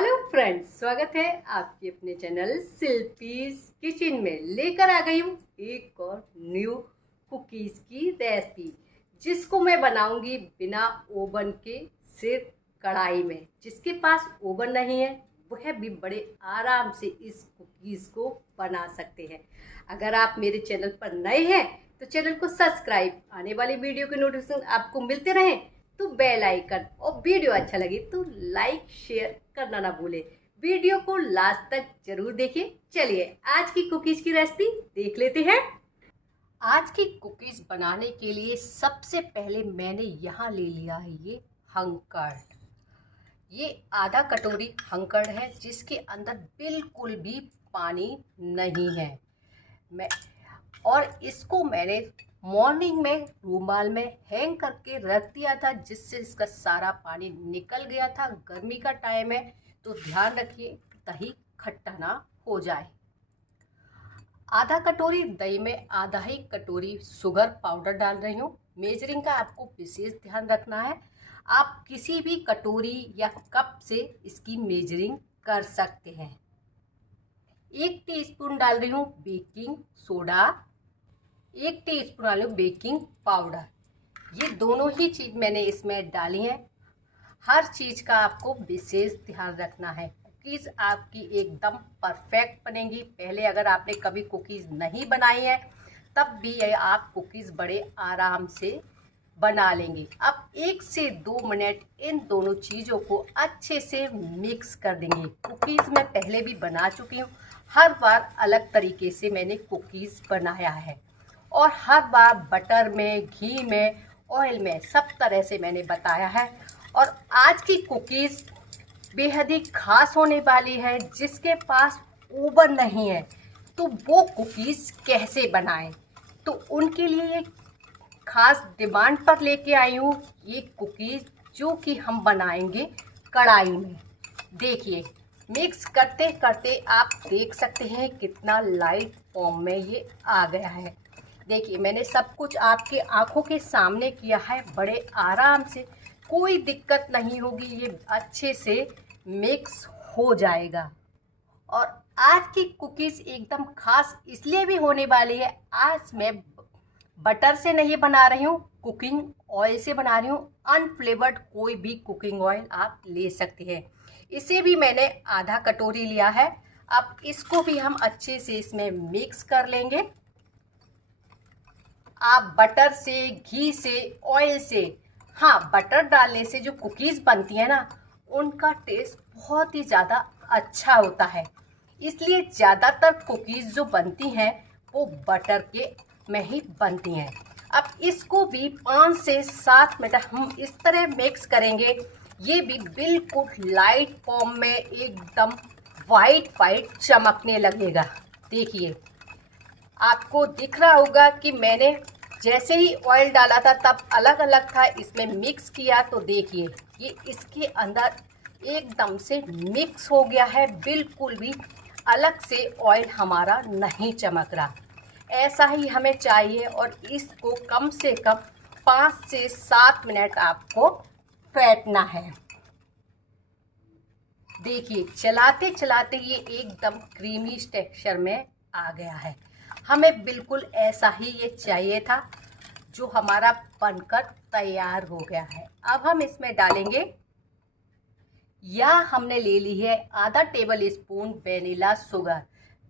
Hello friends, स्वागत है आपके अपने चैनल शिल्पीज किचन में। लेकर आ गई हूँ एक और न्यू कुकीज़ की रेसिपी, जिसको मैं बनाऊंगी बिना ओवन के, सिर्फ कढ़ाई में। जिसके पास ओवन नहीं है वह भी बड़े आराम से इस कुकीज़ को बना सकते हैं। अगर आप मेरे चैनल पर नए हैं तो चैनल को सब्सक्राइब, आने वाली वीडियो के नोटिफिकेशन आपको मिलते रहें तो बेल आइकन, और वीडियो अच्छा लगे तो लाइक शेयर करना ना भूले। वीडियो को लास्ट तक जरूर देखिए। चलिए आज की कुकीज की रेसिपी देख लेते हैं। आज की कुकीज बनाने के लिए सबसे पहले मैंने यहाँ ले लिया है ये हंकड़। ये आधा कटोरी हंकड़ है, जिसके अंदर बिल्कुल भी पानी नहीं है। इसको मैंने मॉर्निंग में रूमाल में हैंग करके रख दिया था, जिससे इसका सारा पानी निकल गया था। गर्मी का टाइम है तो ध्यान रखिए दही खट्टा ना हो जाए। आधा कटोरी दही में आधा ही कटोरी शुगर पाउडर डाल रही हूँ। मेजरिंग का आपको विशेष ध्यान रखना है। आप किसी भी कटोरी या कप से इसकी मेजरिंग कर सकते हैं। 1 टीस्पून डाल रही हूँ बेकिंग सोडा, 1 टीस्पून डाल रही हूँ बेकिंग पाउडर। ये दोनों ही चीज़ मैंने इसमें डाली है। हर चीज़ का आपको विशेष ध्यान रखना है। कुकीज़ आपकी एकदम परफेक्ट बनेंगी। पहले अगर आपने कभी कुकीज़ नहीं बनाई है तब भी आप कुकीज़ बड़े आराम से बना लेंगे। अब 1 से 2 मिनट इन दोनों चीज़ों को अच्छे से मिक्स कर देंगे। कुकीज़ मैं पहले भी बना चुकी हूँ, हर बार अलग तरीके से मैंने कुकीज़ बनाया है और हर बार बटर में, घी में, ऑयल में, सब तरह से मैंने बताया है। और आज की कुकीज़ बेहद ही खास होने वाली है। जिसके पास ओवन नहीं है तो वो कुकीज़ कैसे बनाएं, तो उनके लिए एक खास डिमांड पर लेके आई हूँ ये कुकीज़, जो कि हम बनाएंगे कढ़ाई में। देखिए, मिक्स करते करते आप देख सकते हैं कितना लाइट फॉर्म में ये आ गया है। देखिए, मैंने सब कुछ आपके आंखों के सामने किया है। बड़े आराम से, कोई दिक्कत नहीं होगी, ये अच्छे से मिक्स हो जाएगा। और आज की कुकीज़ एकदम खास इसलिए भी होने वाली है, आज मैं बटर से नहीं बना रही हूँ, कुकिंग ऑयल से बना रही हूँ। अनफ्लेवर्ड कोई भी कुकिंग ऑयल आप ले सकते हैं। इसे भी मैंने आधा कटोरी लिया है। अब इसको भी हम अच्छे से इसमें मिक्स कर लेंगे। आप बटर से, घी से, ऑयल से, हाँ, बटर डालने से जो कुकीज़ बनती है ना, उनका टेस्ट बहुत ही ज़्यादा अच्छा होता है। इसलिए ज़्यादातर कुकीज़ जो बनती हैं वो बटर के में ही बनती हैं। अब इसको भी 5 से 7 मिनट हम इस तरह मिक्स करेंगे। ये भी बिल्कुल लाइट फॉर्म में एकदम वाइट चमकने लगेगा। देखिए, आपको दिख रहा होगा कि मैंने जैसे ही ऑयल डाला था तब अलग अलग था, इसमें मिक्स किया तो देखिए ये इसके अंदर एकदम से मिक्स हो गया है। बिल्कुल भी अलग से ऑयल हमारा नहीं चमक रहा। ऐसा ही हमें चाहिए और इसको कम से कम 5 से 7 मिनट आपको फेंटना है। देखिए, चलाते चलाते ये एकदम क्रीमी टेक्सचर में आ गया है। हमें बिल्कुल ऐसा ही ये चाहिए था, जो हमारा बनकर तैयार हो गया है। अब हम इसमें डालेंगे, या हमने ले ली है आधा table spoon vanilla sugar.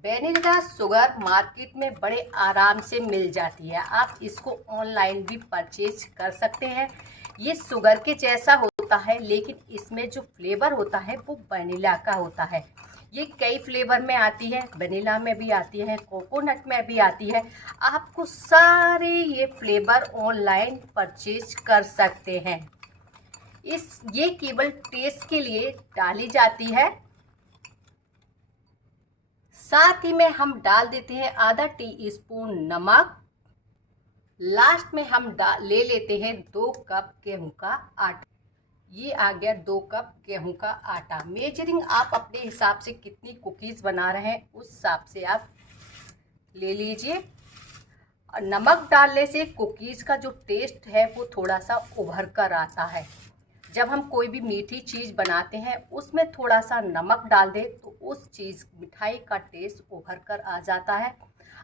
Vanilla sugar market में बड़े आराम से मिल जाती है, आप इसको ऑनलाइन भी परचेज कर सकते हैं। ये शुगर के जैसा होता है, लेकिन इसमें जो फ्लेवर होता है वो वेनिला का होता है। ये कई फ्लेवर में आती है, वेनिला में भी आती है, कोकोनट में भी आती है। आपको सारे ये फ्लेवर ऑनलाइन परचेज कर सकते हैं। ये केवल टेस्ट के लिए डाली जाती है। साथ ही में हम डाल देते हैं आधा टीस्पून नमक। लास्ट में हम ले लेते हैं 2 कप गेहूं का आटा। ये आ गया 2 कप गेहूं का आटा। मेजरिंग आप अपने हिसाब से कितनी कुकीज़ बना रहे हैं उस हिसाब से आप ले लीजिए। और नमक डालने से कुकीज़ का जो टेस्ट है वो थोड़ा सा उभर कर आता है। जब हम कोई भी मीठी चीज़ बनाते हैं उसमें थोड़ा सा नमक डाल दें तो उस चीज़ मिठाई का टेस्ट उभर कर आ जाता है।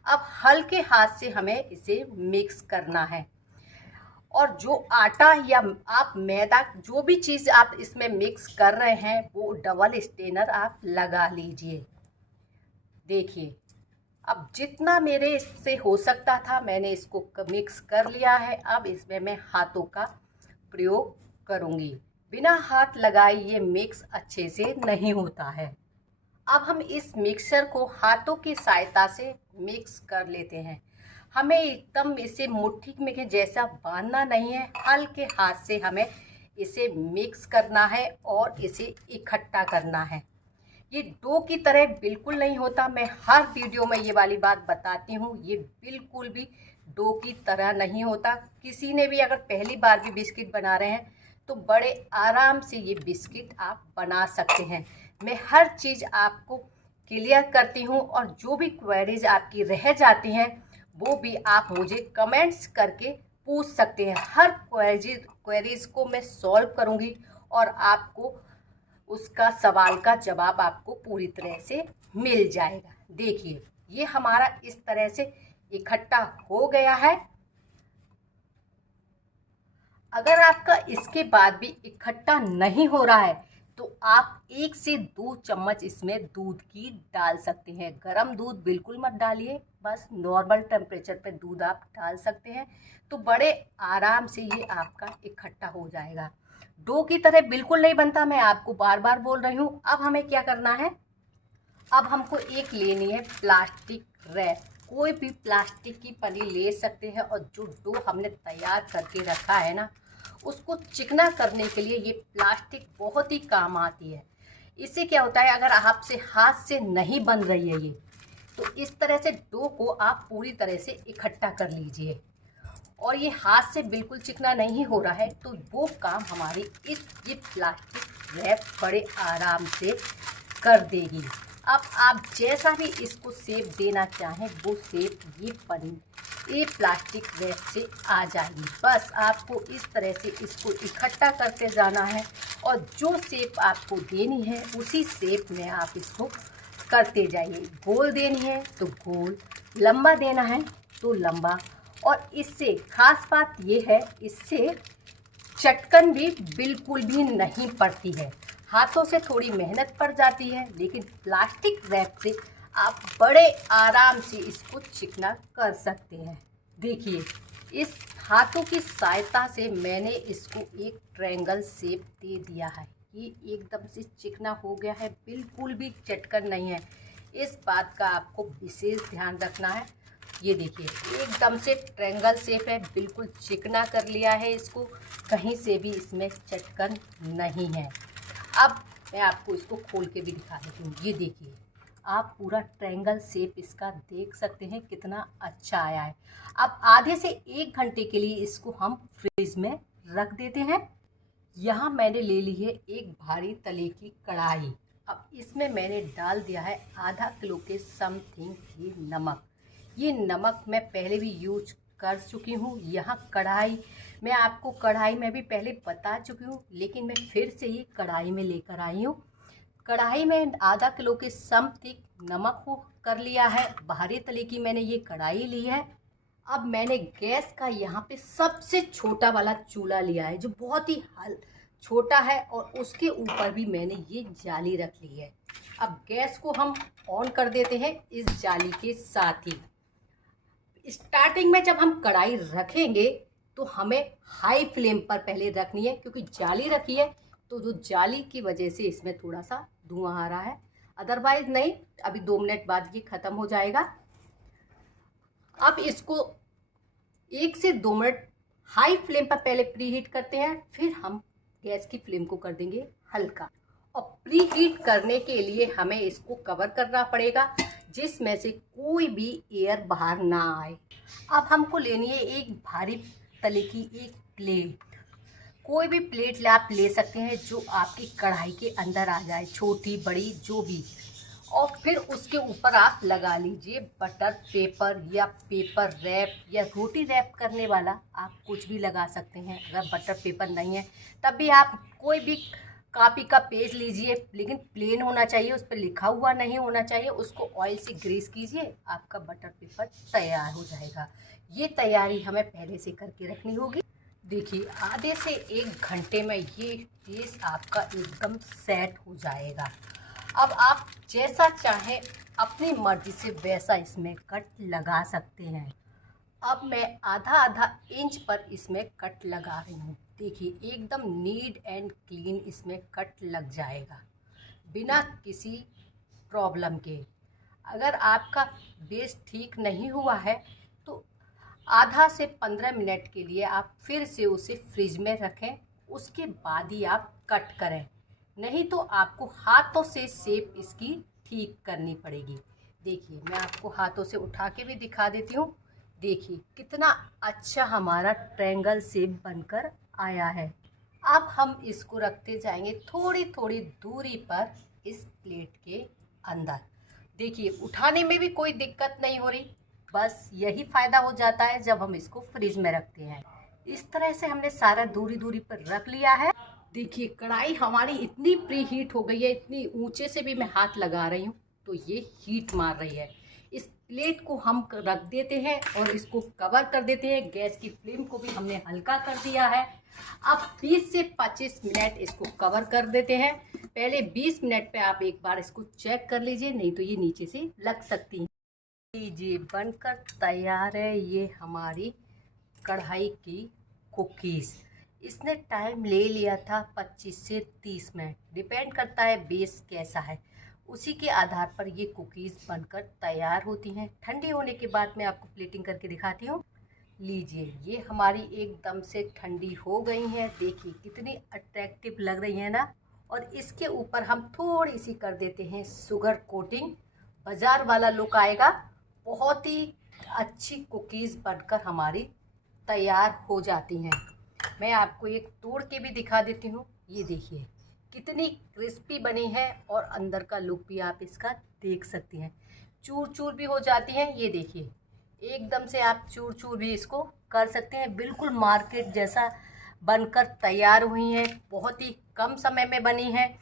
अब हल्के हाथ से हमें इसे मिक्स करना है और जो आटा या आप मैदा जो भी चीज़ आप इसमें मिक्स कर रहे हैं वो डबल स्टेनर आप लगा लीजिए। देखिए, अब जितना मेरे इससे हो सकता था मैंने इसको मिक्स कर लिया है। अब इसमें मैं हाथों का प्रयोग करूँगी। बिना हाथ लगाए ये मिक्स अच्छे से नहीं होता है। अब हम इस मिक्सर को हाथों की सहायता से मिक्स कर लेते हैं। हमें एकदम इसे मुट्ठी में के जैसा बांधना नहीं है, हल्के हाथ से हमें इसे मिक्स करना है और इसे इकट्ठा करना है। ये डो की तरह बिल्कुल नहीं होता। मैं हर वीडियो में ये वाली बात बताती हूँ, ये बिल्कुल भी डो की तरह नहीं होता। किसी ने भी अगर पहली बार भी बिस्किट बना रहे हैं तो बड़े आराम से ये बिस्किट आप बना सकते हैं। मैं हर चीज़ आपको क्लियर करती हूँ और जो भी क्वेरीज आपकी रह जाती हैं वो भी आप मुझे कमेंट्स करके पूछ सकते हैं। हर क्वेरीज को मैं सॉल्व करूँगी और आपको उसका सवाल का जवाब आपको पूरी तरह से मिल जाएगा। देखिए, ये हमारा इस तरह से इकट्ठा हो गया है। अगर आपका इसके बाद भी इकट्ठा नहीं हो रहा है तो आप 1 से 2 चम्मच इसमें दूध की डाल सकते हैं। गरम दूध बिल्कुल मत डालिए, बस नॉर्मल टेम्परेचर पे दूध आप डाल सकते हैं तो बड़े आराम से ये आपका इकट्ठा हो जाएगा। डो की तरह बिल्कुल नहीं बनता, मैं आपको बार बार बोल रही हूँ। अब हमें क्या करना है, अब हमको एक लेनी है प्लास्टिक रैप। कोई भी प्लास्टिक की पन्नी ले सकते हैं और जो डो हमने तैयार करके रखा है ना उसको चिकना करने के लिए ये प्लास्टिक बहुत ही काम आती है। इससे क्या होता है, अगर आपसे हाथ से नहीं बन रही है ये तो इस तरह से डो को आप पूरी तरह से इकट्ठा कर लीजिए और ये हाथ से बिल्कुल चिकना नहीं हो रहा है तो वो काम हमारी ये प्लास्टिक रैप बड़े आराम से कर देगी। अब आप जैसा भी इसको शेप देना चाहें वो शेप ये प्लास्टिक रैप से आ जाएगी। बस आपको इस तरह से इसको इकट्ठा करते जाना है और जो शेप आपको देनी है उसी शेप में आप इसको करते जाइए। गोल देनी है तो गोल, लंबा देना है तो लंबा। और इससे खास बात ये है, इससे चटकन भी बिल्कुल भी नहीं पड़ती है। हाथों से थोड़ी मेहनत पड़ जाती है लेकिन प्लास्टिक रैप से आप बड़े आराम से इसको चिकना कर सकते हैं। देखिए, इस हाथों की सहायता से मैंने इसको एक ट्रायंगल शेप दे दिया है। ये एकदम से चिकना हो गया है, बिल्कुल भी चटकन नहीं है। इस बात का आपको विशेष ध्यान रखना है। ये देखिए, एकदम से ट्रायंगल शेप है, बिल्कुल चिकना कर लिया है इसको, कहीं से भी इसमें चटकन नहीं है। अब मैं आपको इसको खोल के भी दिखा देती हूँ। ये देखिए, आप पूरा ट्रायंगल शेप इसका देख सकते हैं कितना अच्छा आया है। अब आधे से 1 घंटे के लिए इसको हम फ्रिज में रख देते हैं। यहाँ मैंने ले ली है एक भारी तले की कढ़ाई। अब इसमें मैंने डाल दिया है आधा किलो के समथिंग ये नमक। ये नमक मैं पहले भी यूज कर चुकी हूँ। यहाँ कढ़ाई, मैं आपको कढ़ाई में भी पहले बता चुकी हूँ लेकिन मैं फिर से ये कढ़ाई में लेकर आई हूँ। कढ़ाई में आधा किलो के समथिंग नमक को कर लिया है। भारी तले की मैंने ये कढ़ाई ली है। अब मैंने गैस का यहाँ पे सबसे छोटा वाला चूल्हा लिया है जो बहुत ही छोटा है और उसके ऊपर भी मैंने ये जाली रख ली है। अब गैस को हम ऑन कर देते हैं इस जाली के साथ ही। स्टार्टिंग में जब हम कढ़ाई रखेंगे तो हमें हाई फ्लेम पर पहले रखनी है क्योंकि जाली रखी है तो जो जाली की वजह से इसमें थोड़ा सा धुआं आ रहा है, अदरवाइज नहीं। अभी 2 मिनट बाद ये ख़त्म हो जाएगा। अब इसको 1 से 2 मिनट हाई फ्लेम पर पहले प्री हीट करते हैं, फिर हम गैस की फ्लेम को कर देंगे हल्का। और प्री हीट करने के लिए हमें इसको कवर करना पड़ेगा जिसमें से कोई भी एयर बाहर ना आए। अब हमको लेनी है एक भारी तले की एक प्लेट। कोई भी प्लेट आप ले सकते हैं जो आपकी कढ़ाई के अंदर आ जाए, छोटी बड़ी जो भी। और फिर उसके ऊपर आप लगा लीजिए बटर पेपर या पेपर रैप या रोटी रैप करने वाला, आप कुछ भी लगा सकते हैं। अगर बटर पेपर नहीं है तब भी आप कोई भी कॉपी का पेज लीजिए, लेकिन प्लेन होना चाहिए, उस पर लिखा हुआ नहीं होना चाहिए। उसको ऑयल से ग्रीस कीजिए, आपका बटर पेपर तैयार हो जाएगा। ये तैयारी हमें पहले से करके रखनी होगी। देखिए आधे से 1 घंटे में ये पेस्ट आपका एकदम सेट हो जाएगा। अब आप जैसा चाहें अपनी मर्जी से वैसा इसमें कट लगा सकते हैं। अब मैं आधा आधा इंच पर इसमें कट लगा रही हूँ। देखिए एकदम नीट एंड क्लीन इसमें कट लग जाएगा बिना किसी प्रॉब्लम के। अगर आपका बेस ठीक नहीं हुआ है तो आधा से 15 मिनट के लिए आप फिर से उसे फ्रिज में रखें, उसके बाद ही आप कट करें। नहीं तो आपको हाथों से शेप इसकी ठीक करनी पड़ेगी। देखिए मैं आपको हाथों से उठा के भी दिखा देती हूँ। देखिए कितना अच्छा हमारा ट्रायंगल शेप बनकर आया है। अब हम इसको रखते जाएंगे थोड़ी थोड़ी दूरी पर इस प्लेट के अंदर। देखिए उठाने में भी कोई दिक्कत नहीं हो रही, बस यही फ़ायदा हो जाता है जब हम इसको फ्रिज में रखते हैं। इस तरह से हमने सारा दूरी दूरी पर रख लिया है। देखिए कढ़ाई हमारी इतनी प्री हीट हो गई है, इतनी ऊंचे से भी मैं हाथ लगा रही हूँ तो ये हीट मार रही है। इस प्लेट को हम रख देते हैं और इसको कवर कर देते हैं। गैस की फ्लेम को भी हमने हल्का कर दिया है। अब 20 से 25 मिनट इसको कवर कर देते हैं। पहले 20 मिनट पे आप एक बार इसको चेक कर लीजिए, नहीं तो ये नीचे से लग सकती है। लीजिए बनकर तैयार है ये हमारी कढ़ाई की कुकीज़। इसने टाइम ले लिया था 25 से 30 मिनट, डिपेंड करता है बेस कैसा है, उसी के आधार पर ये कुकीज़ बनकर तैयार होती हैं। ठंडी होने के बाद मैं आपको प्लेटिंग करके दिखाती हूँ। लीजिए ये हमारी एकदम से ठंडी हो गई हैं। देखिए कितनी अट्रैक्टिव लग रही है ना। और इसके ऊपर हम थोड़ी सी कर देते हैं शुगर कोटिंग, बाज़ार वाला लुक आएगा। बहुत ही अच्छी कुकीज़ बनकर हमारी तैयार हो जाती हैं। मैं आपको एक तोड़ के भी दिखा देती हूँ। ये देखिए कितनी क्रिस्पी बनी है और अंदर का लुक भी आप इसका देख सकती हैं। चूर चूर भी हो जाती हैं। ये देखिए एकदम से आप चूर चूर भी इसको कर सकते हैं। बिल्कुल मार्केट जैसा बनकर तैयार हुई हैं। बहुत ही कम समय में बनी है।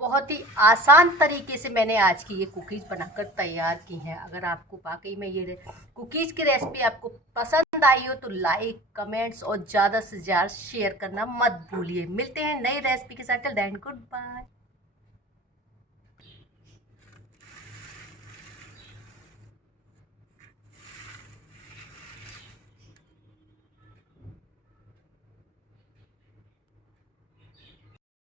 बहुत ही आसान तरीके से मैंने आज की ये कुकीज़ बनाकर तैयार की हैं। अगर आपको वाकई में ये कुकीज़ की रेसिपी आपको पसंद आई हो तो लाइक कमेंट्स और ज़्यादा से ज़्यादा शेयर करना मत भूलिए। मिलते हैं नई रेसिपी के साथ। Till then good bye.